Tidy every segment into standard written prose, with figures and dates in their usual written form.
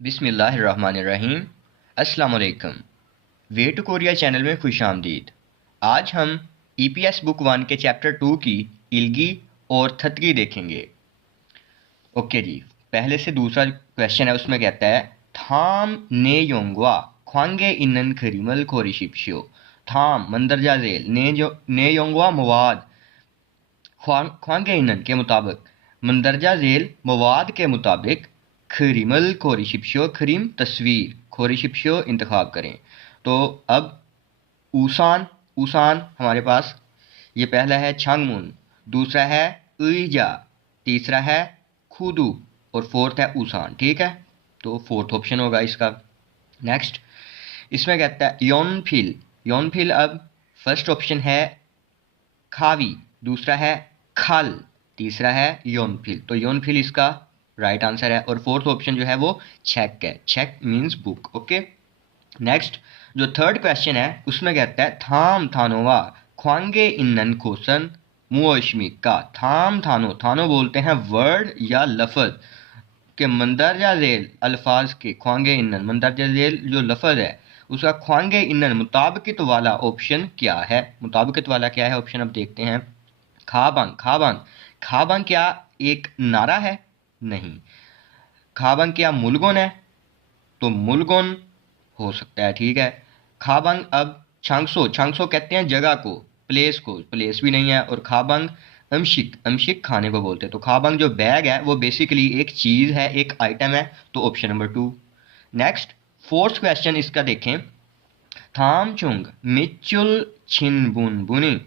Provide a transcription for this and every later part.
बिस्मिल्लाहिर्रहमानिर्रहीम। अस्सलाम वालेकुम। वे टू कोरिया चैनल में खुश आमदीद। आज हम ईपीएस बुक 1 के चैप्टर 2 की इल्गी और थतगी देखेंगे। ओके जी, पहले से दूसरा क्वेश्चन है, उसमें कहता है थाम ने योंगवा ख्वांगे इनन खरीमल खोरिशिप्शियो। थाम मंदरजा झेल, ने योंगवा मवाद, ख्वांगे इनन के मुताबिक, मंदरजा झेल मवाद के मुताबिक, खरीमल खोरिशिप्शियो खरीम तस्वीर, खोरिशिप्शियो इंतखाब करें। तो अब ऊसान, ऊसान हमारे पास ये पहला है छांगमुन, दूसरा है उइजा, तीसरा है खुदू और फोर्थ है ऊसान। ठीक है, तो फोर्थ ऑप्शन होगा इसका। नेक्स्ट, इसमें कहता है योनफिल, योनफिल अब फर्स्ट ऑप्शन है खावी, दूसरा है खल, तीसरा है योनफिल। तो योनफिल इसका राइट आंसर है और फोर्थ ऑप्शन जो है वो चेक है। Check means book. Okay, next जो थर्ड क्वेश्चन है उसमें कहता है थाम थानोवा ख्वांगे इन्नन कोसन मुओशमिका। थाम थानो, थानो बोलते हैं वर्ड या लफज के मंदरजा झेल अल्फाज के, ख्वांगे इन्नन मंदरजा झेल जो लफज है उसका ख्वांगे इन्नन मुताबिकत वाला ऑप्शन क्या है। मुताबिकत वाला क्या है ऑप्शन, अब देखते हैं। खाबांग, खाबांग, खाबांग क्या एक नारा है? नहीं। खाबांग क्या मुलगुन है? तो मुलगुन हो सकता है। ठीक है, खाबांग अब छांगसो, छांगसो कहते हैं जगह को, प्लेस को, प्लेस भी नहीं है। और खाबांग अमशिक, अमशिक खाने को बोलते हैं। तो खाबांग जो बैग है वो बेसिकली एक चीज है, एक आइटम है। तो option number 2। Next fourth question इसका देखें। थामचुंग मिचुल छिनबुन बुनी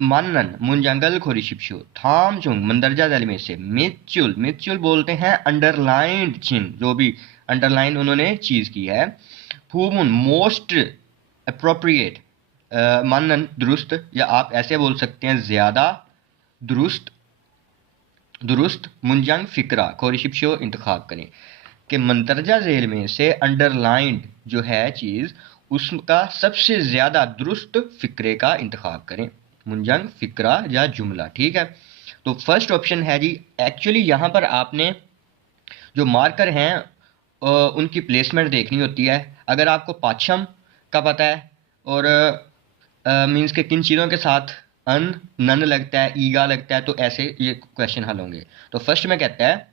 मानन मुंजंगल खोरिशिप्शु। थामचुंग मंदरजा झेल में से, मिचुल, मिचुल बोलते हैं अंडरलाइंड चिन्ह, जो भी अंडरलाइन उन्होंने चीज की है। फूमुन मोस्ट अप्रोप्रिएट, मानन दुरुस्त, या आप ऐसे बोल सकते हैं ज्यादा दुरुस्त, दुरुस्त मुंजंग फिक्रा खोरिशिप्शो इंतखाब करें कि मंदरजा झेल में से अंडरलाइंड जो है चीज उसका सबसे ज्यादा दुरुस्त फिक्रे का इंतखाब करें। मुंजंग फिक्रा या जुमला। ठीक है, तो फर्स्ट ऑप्शन है जी। एक्चुअली यहां पर आपने जो मार्कर हैं उनकी प्लेसमेंट देखनी होती है। अगर आपको पाछम का पता है और मीन्स के किन चीज़ों के साथ अन नन लगता है, ईगा लगता है, तो ऐसे ये क्वेश्चन हल होंगे। तो फर्स्ट में कहता है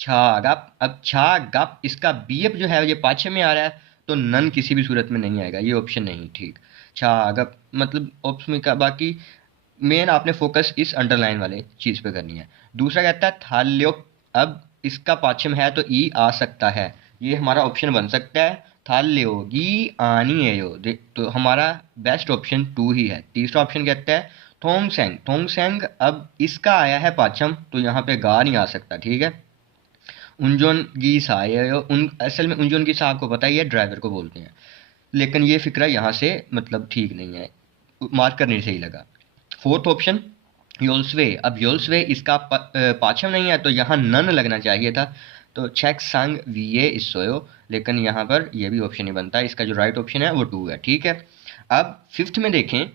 छा गप। अब छा गप इसका बीएफ जो है ये पाछम में आ रहा है, तो नन किसी भी सूरत में नहीं आएगा, ये ऑप्शन नहीं। ठीक, छा गप मतलब ऑप्शन का, बाकी मेन आपने फोकस इस अंडरलाइन वाले चीज पे करनी है। दूसरा कहता है थाल्यो। अब इसका पाछम है तो ई आ सकता है, ये हमारा ऑप्शन बन सकता है थाल्योगी आनी एयो। तो हमारा बेस्ट ऑप्शन 2 ही है। तीसरा ऑप्शन कहता है थोंगसेंग, थोंगसेंग अब इसका आया है पाछम, तो यहाँ पे गा नहीं आ सकता। ठीक है, उंजोन गी सायो, उन असल में उंजोन की सा आपको पता ही है ड्राइवर को बोलते हैं, लेकिन ये फिक्रा यहाँ से मतलब ठीक नहीं है, मार्कर नहीं सही लगा। फोर्थ ऑप्शन योल्सवे। अब योल्सवे इसका पाछम नहीं है, तो यहाँ नन लगना चाहिए था, तो चेक संग वीए इसोयो, लेकिन यहाँ पर यह भी ऑप्शन नहीं बनता। इसका जो राइट ऑप्शन है वो 2 है। ठीक है, अब फिफ्थ में देखें,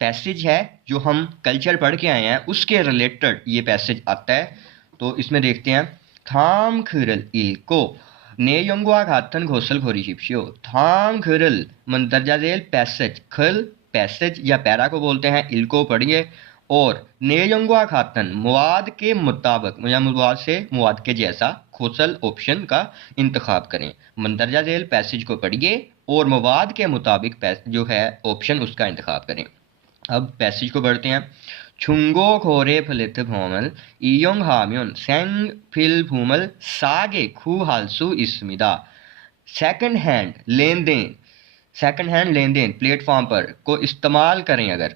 पैसेज है जो हम कल्चर पढ़ के आए हैं उसके रिलेटेड ये पैसेज आता है। तो इसमें देखते हैं थाम खरल इल्को ने योंगवा घातन घोसल खोरिशिप्शियो। थाम खरल मंदरजा झेल पैसेज, खल पैसेज या पैरा को बोलते हैं, इल्को पढ़िए। और ने योंगवा खातन मुवाद के मुताबिक या मुवाद से मुवाद के जैसा खोसल ऑप्शन का इंतखाब करें। मंदरजा झेल पैसेज को पढ़िए और मुवाद के मुताबिक जो है ऑप्शन उसका इंतखाब करें। अब पैसेज को पढ़ते हैं। छुंगो खोरे फलित भोमल इयोंग हाम्योन सेंग फिल भूमल सागे खू हालसू इसमिदा। सेकंड हैंड लेन देन, सेकंड हैंड लेन देन प्लेटफॉर्म पर को इस्तेमाल करें अगर,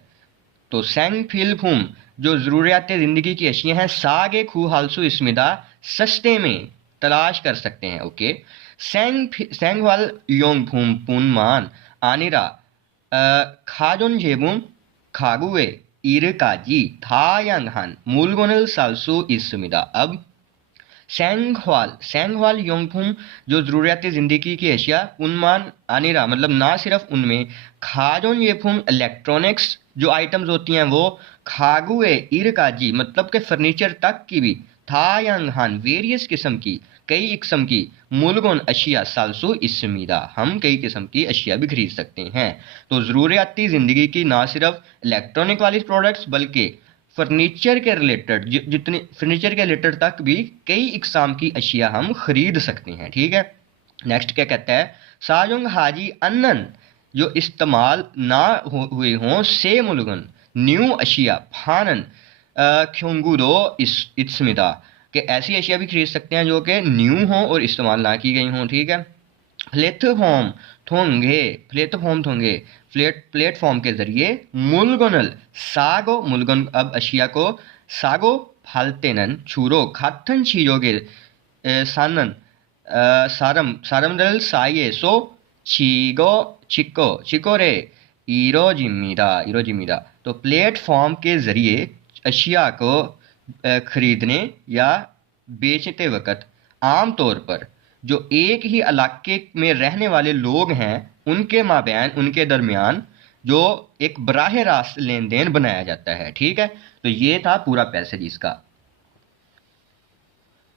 तो सेंग फिल भूम जो ज़रूरियात ज़िंदगी की अशिया हैं, सागे खू हालसू इसमिदा सस्ते में तलाश कर सकते हैं। ओके, सेंग वाल योंग भूम पुन मान आनिरा खाजोन जेबुम खागुए इरकाजी थायांगहान मूलगोनल सालसू इसमिदा। अब सेंगवाल, सेंगवाल योंगफुम जो ज़रूरियात ज़िंदगी की अशिया उनमान आनिरा मतलब ना सिर्फ उनमें, खाजोन येफुम इलेक्ट्रॉनिक्स जो आइटम्स होती हैं वो, खागुए इरकाजी मतलब के फर्नीचर तक की भी, थायांगहान वेरियस किस्म की, कई किस्म की मुलगुन अशिया सालसू इसमीदा, हम कई किस्म की अशिया भी खरीद सकते हैं। तो ज़रूरियाती ज़िंदगी की ना सिर्फ इलेक्ट्रॉनिक वाली प्रोडक्ट्स बल्कि फर्नीचर के रिलेटेड जितने फर्नीचर के रिलेटेड तक भी कई इकसाम की अशिया हम खरीद सकते हैं। ठीक है, नेक्स्ट क्या कहता है, साजुंग हाजी अन्नन जो इस्तेमाल ना हुए हों से मुलगन न्यू अशिया फानन ख्योंगुदो इस इत्समिदा, कि ऐसी अशिया भी खरीद सकते हैं जो कि न्यू हों और इस्तेमाल ना की गई हों। ठीक है, प्लेटफॉर्म थोंगे, प्लेटफॉर्म थोंगे प्लेटफॉर्म के जरिए मुलगनल सागो मुलगन, अब अशिया को सागो फालतेनन छूरो खातन चीजों के सानन सारम सारमदल साये सो 치고 चिको चिकोरे इरोजिमीदा। तो प्लेटफॉर्म के जरिए अशिया को खरीदने या बेचते वक्त आम तौर पर जो एक ही इलाके में रहने वाले लोग हैं उनके माबैन उनके दरमियान जो एक बराह रास्त लेन देन बनाया जाता है। ठीक है, तो ये था पूरा पैसेज इसका।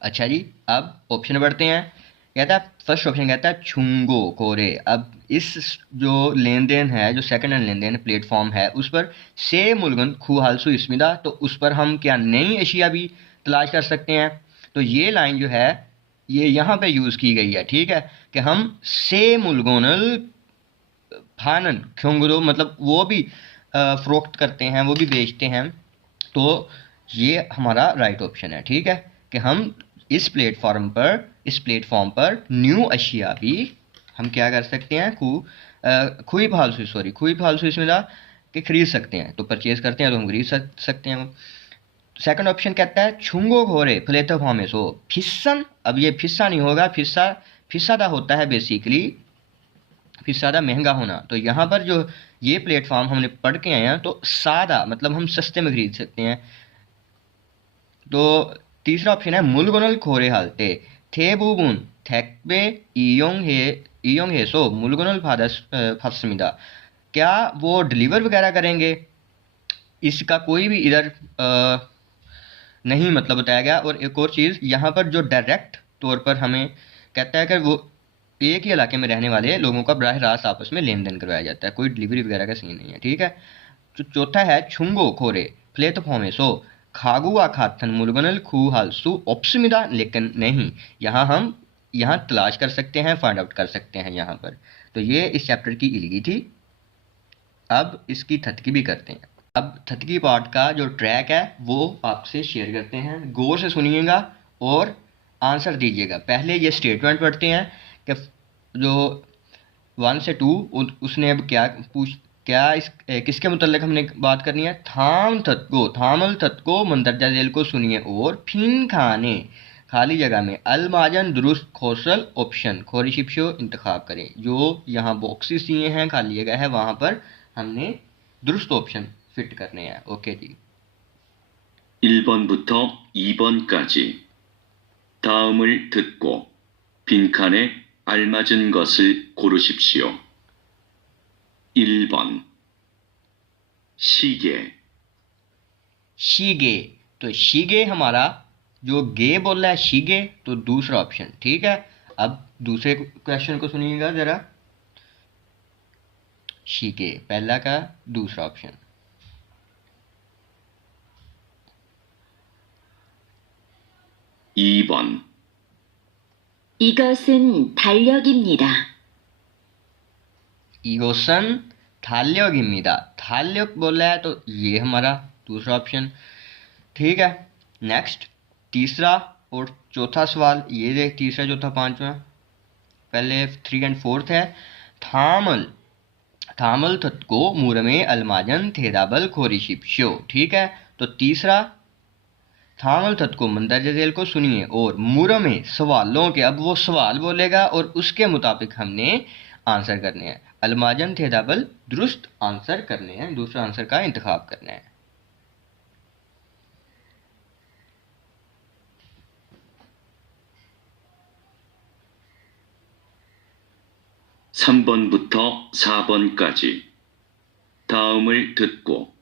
अच्छा जी, अब ऑप्शन बढ़ते हैं। कहता है फर्स्ट ऑप्शन कहता है छुंगो कोरे। अब इस जो लेन देन है, जो सेकंड हैंड लेन देन प्लेटफॉर्म है, उस पर से मुलगन खू हालसू इसमिदा, तो उस पर हम क्या नई अशिया भी तलाश कर सकते हैं। तो ये लाइन जो है ये यहाँ पे यूज़ की गई है। ठीक है, कि हम से मुलगोनल फानन ख्योंगुदो, मतलब वो भी फरोख्त करते हैं, वो भी बेचते हैं। तो ये हमारा राइट ऑप्शन है। ठीक है, कि हम इस प्लेटफॉर्म पर न्यू अशिया भी हम क्या कर सकते हैं, खुई फालसू इसमें कि खरीद सकते हैं। तो परचेज करते हैं तो हम खरीद सकते हैं। सेकंड ऑप्शन कहता है छुंगो घोरे प्लेटफॉर्म है सो फिसन। अब ये फिस्सा नहीं होगा, फिस्सादा होता है बेसिकली, फिस्सादा महंगा होना। तो यहाँ पर जो ये प्लेटफॉर्म हमने पढ़ के आए हैं तो सादा मतलब हम सस्ते में खरीद सकते हैं। तो तीसरा ऑप्शन है मुलगोनल खोरे हालते थे बुबुन थेकबे इयोंग हे सो मुलगोनल फादसमिदा, क्या वो डिलीवर वगैरह करेंगे, इसका कोई भी इधर नहीं मतलब बताया गया। और एक और चीज़ यहाँ पर जो डायरेक्ट तौर पर हमें कहता है कि वो एक ही इलाके में रहने वाले लोगों का बराह रास्त आपस में लेन देन करवाया जाता है, कोई डिलीवरी वगैरह का सीन नहीं है। ठीक है, तो चौथा है छुंगो खोरे प्लेटफॉर्म सो खागुआ खाथन मुलगनल खू हालसू ऑप्समिदा, लेकिन नहीं, यहाँ तलाश कर सकते हैं, फाइंड आउट कर सकते हैं यहाँ पर। तो ये इस चैप्टर की इलगी थी। अब इसकी थतकी भी करते हैं। अब थतकी पार्ट का जो ट्रैक है वो आपसे शेयर करते हैं, गौर से सुनिएगा और आंसर दीजिएगा। पहले ये स्टेटमेंट पढ़ते हैं कि जो 1 से 2 उसने अब किसके मुतल्लिक हमने बात करनी है, थामल थतको मंदरजा झेल को सुनिए और फिन खाने खाली जगह में अलमाजन दुरुस्त खोसल ऑप्शन खोरिशिप्शो इंतखाब करें। जो यहाँ बॉक्सेस दिए हैं खाली जगह है वहाँ पर हमने दुरुस्त ऑप्शन फिट करने हैं। ओके जी, 1번부터 2번까지 다음을 듣고 빈칸에 알맞은 것을 고르십시오. 1번 시계 शीगे। तो शीगे हमारा जो गे बोला है शीगे, तो दूसरा ऑप्शन। ठीक है, अब दूसरे क्वेश्चन को सुनिएगा जरा। शीगे पहला का दूसरा ऑप्शन। 2번 이것은 달력입니다. इगोसन थाल्योगिमिदा, थाल्योग बोला है तो ये हमारा दूसरा ऑप्शन। ठीक है, नेक्स्ट तीसरा और चौथा सवाल ये देख, तीसरा चौथा पांचवा, पहले 3 एंड 4 है। थामल थतको मुरमे अलमाजन थेदाबल खोरिशिप्शो। ठीक है, तो तीसरा थामल थतको मंदरजा झेल को सुनिए और मुरमे सवालों के, अब वो सवाल बोलेगा और उसके मुताबिक हमने आंसर करने हैं। अलमाजन थेदाबल दुरुस्त आंसर करने हैं, दूसरा आंसर का इंतखाब करना है। (3번부터 4번까지) 다음을 듣고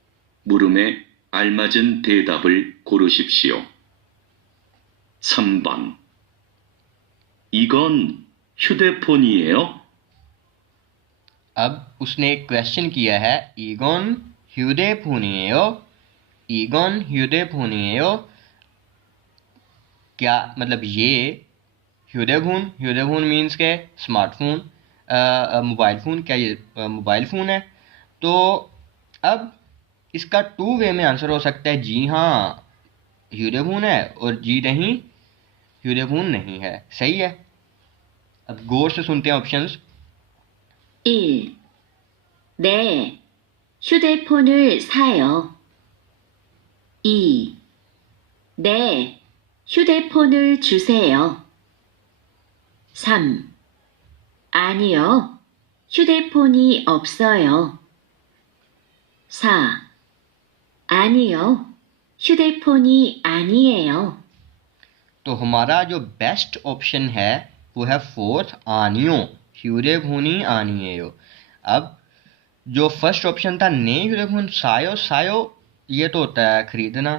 물음에 알맞은 대답을 고르십시오. 3번 이건 휴대폰이에요? अब उसने एक क्वेश्चन किया है, ईगोन ह्यूडेफोनिएयो, ईगोन ह्यूडेफोनिएयो, क्या मतलब ये ह्यूडेफोन, ह्यूडेफोन मीन्स के स्मार्टफोन, मोबाइल फ़ोन, क्या ये मोबाइल फ़ोन है? तो अब इसका टू वे में आंसर हो सकता है, जी हाँ ह्यूडेफोन है, और जी नहीं ह्यूडेफोन नहीं है। सही है। अब गौर से सुनते हैं ऑप्शंस। 1. 네, 휴대폰을 사요. 2. 네, 휴대폰을 주세요. 3. 아니요, 휴대폰이 없어요. 4. 아니요, 휴대폰이 아니에요. तो हमारा जो बेस्ट ऑप्शन है वो है फोर्थ, आनियो, ह्यूडेफोनी आनियो। अब जो फर्स्ट ऑप्शन था ने ह्यूडेफोन सायो, सायो ये तो होता है खरीदना,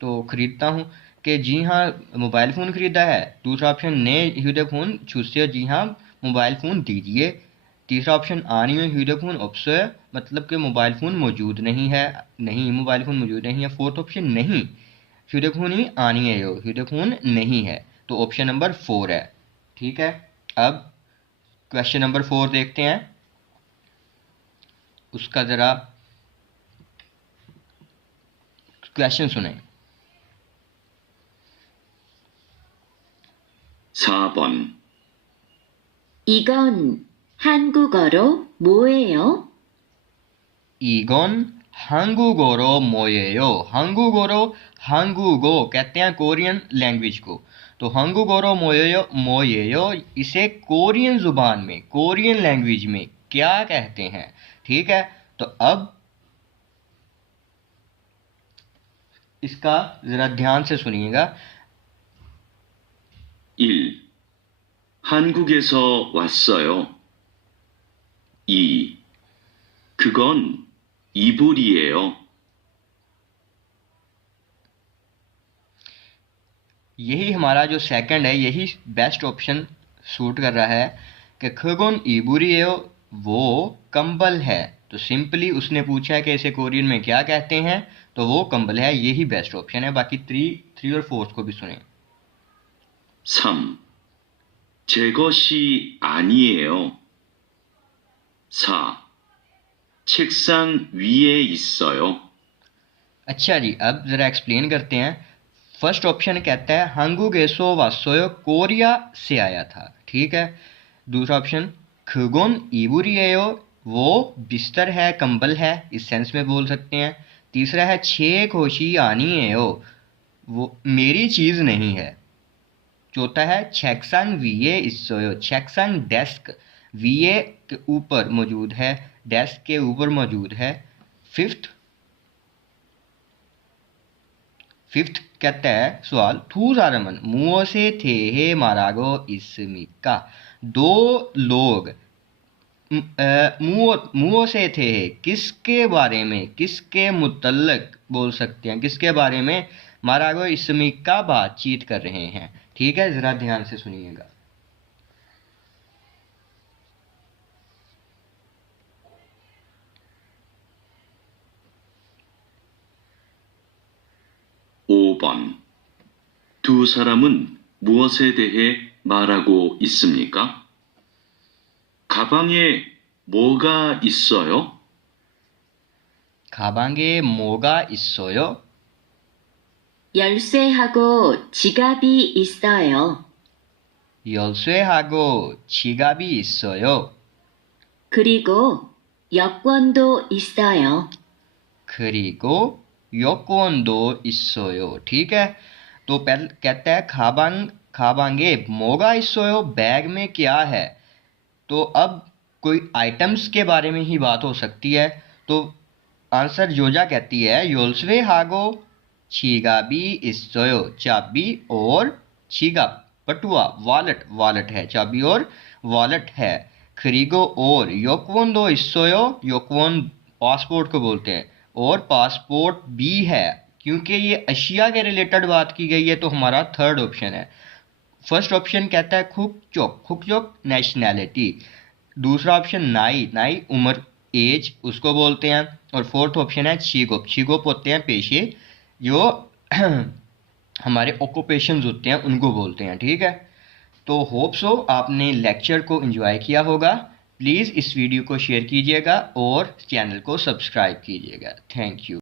तो खरीदता हूँ, कि जी हाँ मोबाइल फ़ोन खरीदा है। दूसरा ऑप्शन ने ह्यूडेफोन चूसे, जी हाँ मोबाइल फ़ोन दीजिए। तीसरा ऑप्शन आनियो ह्यूडेफोन ऑप्सो, मतलब कि मोबाइल फ़ोन मौजूद नहीं है, नहीं मोबाइल फ़ोन मौजूद नहीं है। फोर्थ ऑप्शन नहीं, ह्यूडेफोन ही आनी है, यो ह्यूडेफोन नहीं है, तो ऑप्शन नंबर 4 है। ठीक है। अब क्वेश्चन नंबर 4 देखते हैं, उसका ज़रा क्वेश्चन सुने। 4번. 이건 한국어로 뭐예요? 이건 한국어로 뭐예요? 한국어로, 한국어 कहते हैं कोरियन लैंग्वेज को, तो 한국어로 뭐예요, 뭐예요 इसे कोरियन जुबान में, कोरियन लैंग्वेज में क्या कहते हैं? ठीक है। तो अब इसका जरा ध्यान से सुनिएगा। 1. 한국에서 왔어요. 2. 그건 이불이에요. यही हमारा जो सेकंड है, यही बेस्ट ऑप्शन सूट कर रहा है कि खगोन इबुरियो वो कंबल है। तो सिंपली उसने पूछा है कि इसे कोरियन में क्या कहते हैं, तो वो कंबल है, यही बेस्ट ऑप्शन है। बाकी थ्री और फोर्थ को भी सुने। 3. 제 것이 아니에요. 4. 책상 위에 있어요. अच्छा जी, अब ज़रा एक्सप्लेन करते हैं। फर्स्ट ऑप्शन कहता है हांगुगेसो वासोयो, कोरिया से आया था। ठीक है। दूसरा ऑप्शन खगोन इबुरियो, वो बिस्तर है, कंबल है, इस सेंस में बोल सकते हैं। तीसरा है छे खोशी आनी है, वो मेरी चीज़ नहीं है। चौथा है छेक्सांग वीए इसोयो, छेक्सांग डेस्क, वीए के ऊपर मौजूद है, डेस्क के ऊपर मौजूद है। फिफ्थ कहता है सवाल थू सारमन मुंह से थे हे मारागो इसमिका, दो लोग मुंह से थे, किसके बारे में, किसके मुतल्लक बोल सकते हैं, किसके बारे में मारागो इसमिका बातचीत कर रहे हैं। ठीक है, ज़रा ध्यान से सुनिएगा। (5번) 두 사람은 무엇에 대해 말하고 있습니까? 가방에 뭐가 있어요? 가방에 뭐가 있어요? 열쇠하고 지갑이 있어요. 열쇠하고 지갑이 있어요. 그리고 여권도 있어요. 그리고 여권도 있어요। ठीक है। तो पहले कहता है खाबांगे मोगा इसोयो, बैग में क्या है। तो अब कोई आइटम्स के बारे में ही बात हो सकती है, तो आंसर जोजा कहती है योल्सवे हागो छिगाबी इसोयो, चाबी और छिगा पटुआ, वॉलेट, वॉलेट है, चाबी और वॉलेट है। खरीगो और योकवोन इसोयो, योकवोन पासपोर्ट को बोलते हैं, और पासपोर्ट भी है। क्योंकि ये अशिया के रिलेटेड बात की गई है, तो हमारा थर्ड ऑप्शन है। फर्स्ट ऑप्शन कहता है खुकचोक नेशनैलिटी, दूसरा ऑप्शन नाई, नाई उम्र एज उसको बोलते हैं, और फोर्थ ऑप्शन है छिगोप, छिगोप होते हैं पेशे जो हमारे ऑक्यूपेशंस होते हैं उनको बोलते हैं। ठीक है, तो होप सो आपने लेक्चर को एंजॉय किया होगा। प्लीज़ इस वीडियो को शेयर कीजिएगा और चैनल को सब्सक्राइब कीजिएगा। Thank you.